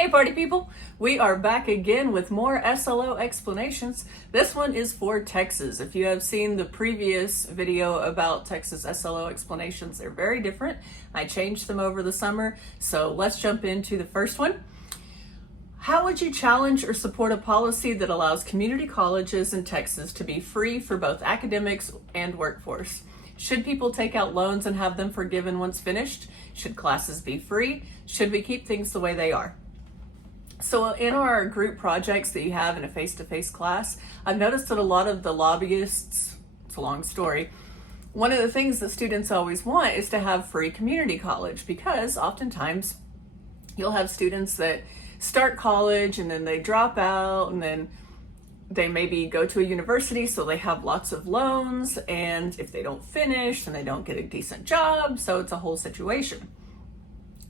Hey party people, we are back again with more SLO explanations. This one is for Texas. If you have seen the previous video about Texas SLO explanations, they're very different. I changed them over the summer, so let's jump into the first one. How would you challenge or support a policy that allows community colleges in Texas to be free for both academics and workforce? Should people take out loans and have them forgiven once finished? Should classes be free? Should we keep things the way they are? So in our group projects that you have in a face-to-face class, I've noticed that a lot of the lobbyists, it's a long story, one of the things that students always want is to have free community college, because oftentimes you'll have students that start college and then they drop out, and then they maybe go to a university, so they have lots of loans, and if they don't finish, then they don't get a decent job, so it's a whole situation.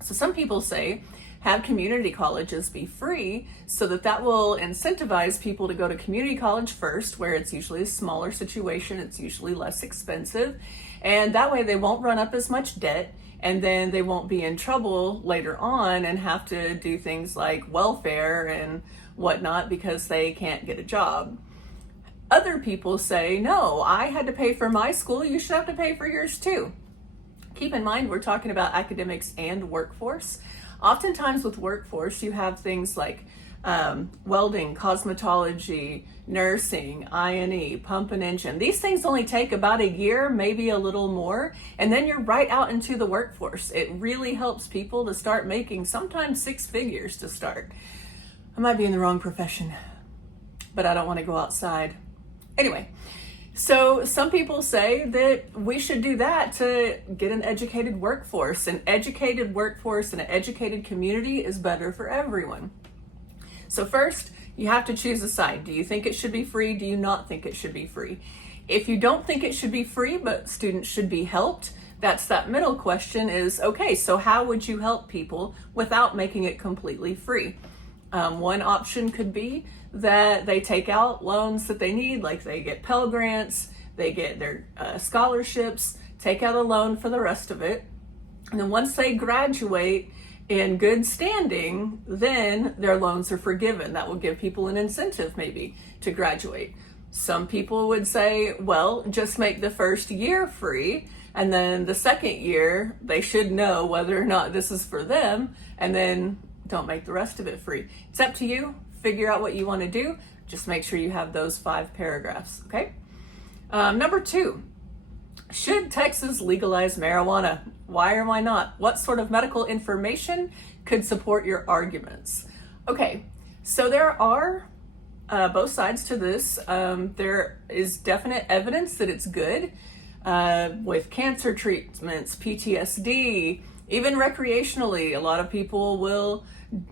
So some people say, have community colleges be free so that will incentivize people to go to community college first, where it's usually a smaller situation, it's usually less expensive, and that way they won't run up as much debt, and then they won't be in trouble later on and have to do things like welfare and whatnot because they can't get a job. Other people say, no, I had to pay for my school, you should have to pay for yours too. Keep in mind, we're talking about academics and workforce. Oftentimes with workforce, you have things like welding, cosmetology, nursing, I&E, pump and engine. These things only take about a year, maybe a little more, and then you're right out into the workforce. It really helps people to start making sometimes six figures to start. I might be in the wrong profession, but I don't want to go outside. Anyway, so some people say that we should do that to get an educated workforce. An educated workforce and an educated community is better for everyone. So first, you have to choose a side. Do you think it should be free? Do you not think it should be free? If you don't think it should be free, but students should be helped, that's that middle question is, okay, so how would you help people without making it completely free? One option could be that they take out loans that they need, like they get Pell Grants, they get their scholarships, take out a loan for the rest of it. And then once they graduate in good standing, then their loans are forgiven. That will give people an incentive maybe to graduate. Some people would say, well, just make the first year free, and then the second year, they should know whether or not this is for them, and then don't make the rest of it free. It's up to you. Figure out what you want to do. Just make sure you have those 5 paragraphs, okay? Number 2, should Texas legalize marijuana? Why or why not? What sort of medical information could support your arguments? Okay, so there are both sides to this. There is definite evidence that it's good with cancer treatments, PTSD, even recreationally. A lot of people will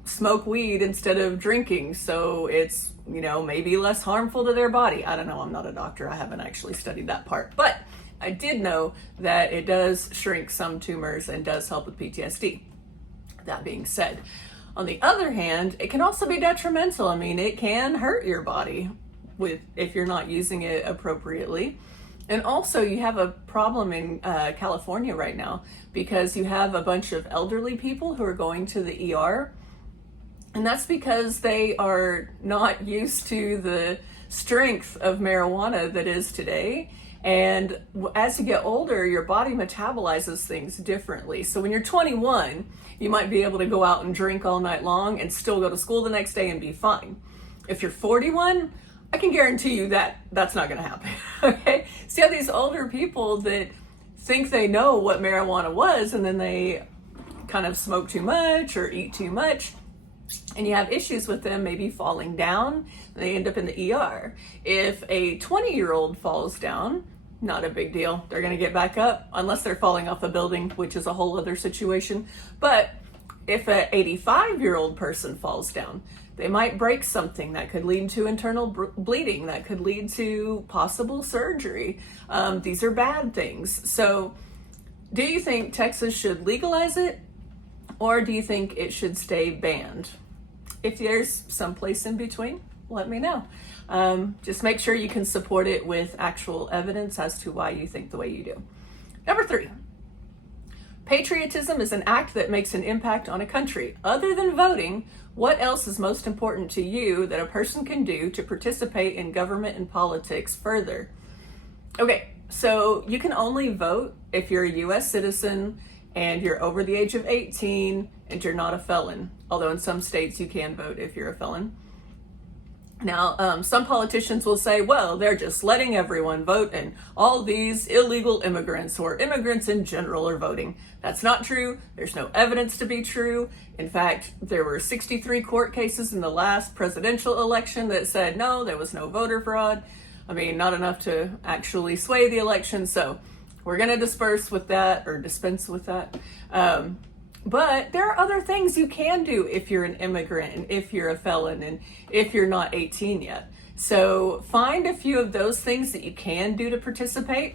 smoke weed instead of drinking, so it's, maybe less harmful to their body. I don't know, I'm not a doctor, I haven't actually studied that part, but I did know that it does shrink some tumors and does help with PTSD. That being said, on the other hand, it can also be detrimental. I mean, it can hurt your body if you're not using it appropriately. And also you have a problem in California right now, because you have a bunch of elderly people who are going to the ER, and that's because they are not used to the strength of marijuana that is today. And as you get older, your body metabolizes things differently. So when you're 21, you might be able to go out and drink all night long and still go to school the next day and be fine. If you're 41, I can guarantee you that that's not going to happen. Okay? So you have these older people that think they know what marijuana was, and then they kind of smoke too much or eat too much, and you have issues with them maybe falling down, and they end up in the ER. If a 20-year-old falls down, not a big deal. They're going to get back up, unless they're falling off a building, which is a whole other situation. But if an 85-year-old person falls down, they might break something that could lead to internal bleeding, that could lead to possible surgery. These are bad things. So do you think Texas should legalize it, or do you think it should stay banned? If there's some place in between, let me know. Just make sure you can support it with actual evidence as to why you think the way you do. Number 3, Patriotism is an act that makes an impact on a country. Other than voting, what else is most important to you that a person can do to participate in government and politics further? Okay, so you can only vote if you're a US citizen and you're over the age of 18 and you're not a felon. Although in some states you can vote if you're a felon. Now, some politicians will say, well, they're just letting everyone vote and all these illegal immigrants or immigrants in general are voting. That's not true. There's no evidence to be true. In fact, there were 63 court cases in the last presidential election that said, no, there was no voter fraud. I mean, not enough to actually sway the election. So we're going to dispense with that. But there are other things you can do if you're an immigrant and if you're a felon and if you're not 18 yet. So find a few of those things that you can do to participate.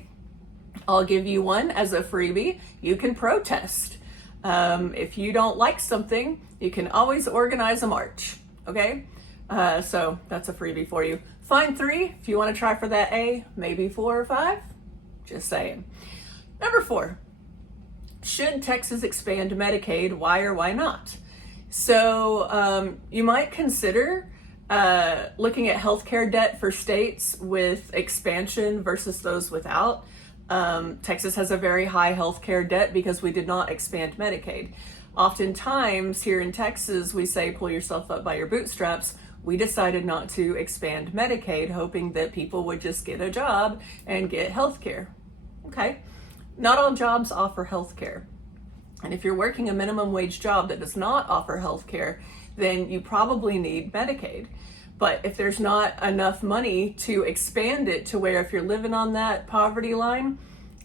I'll give you one as a freebie. You can protest. If you don't like something, you can always organize a march. Okay? So that's a freebie for you. Find 3 if you want to try for that A, maybe 4 or 5. Just saying. Number 4. Should Texas expand Medicaid? Why or why not? So you might consider looking at healthcare debt for states with expansion versus those without. Texas has a very high healthcare debt because we did not expand Medicaid. Oftentimes here in Texas, we say pull yourself up by your bootstraps. We decided not to expand Medicaid, hoping that people would just get a job and get healthcare. Okay. Not all jobs offer health care. And if you're working a minimum wage job that does not offer health care, then you probably need Medicaid. But if there's not enough money to expand it to where if you're living on that poverty line,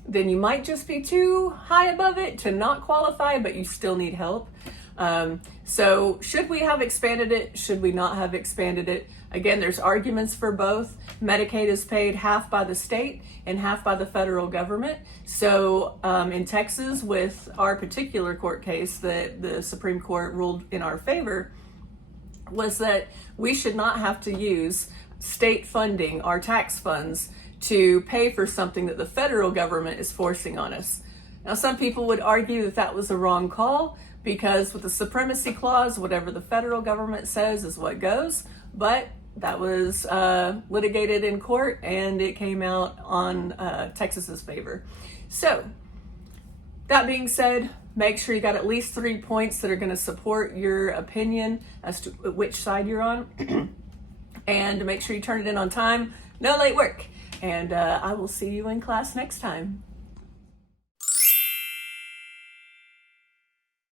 then you might just be too high above it to not qualify, but you still need help. So should we have expanded it? Should we not have expanded it? Again, there's arguments for both. Medicaid is paid half by the state and half by the federal government. So in Texas, with our particular court case that the Supreme Court ruled in our favor, was that we should not have to use state funding, our tax funds, to pay for something that the federal government is forcing on us. Now, some people would argue that that was a wrong call because with the supremacy clause, whatever the federal government says is what goes. But that was litigated in court and it came out on Texas's favor. So that being said, make sure you got at least 3 points that are going to support your opinion as to which side you're on. And make sure you turn it in on time. No late work. And I will see you in class next time.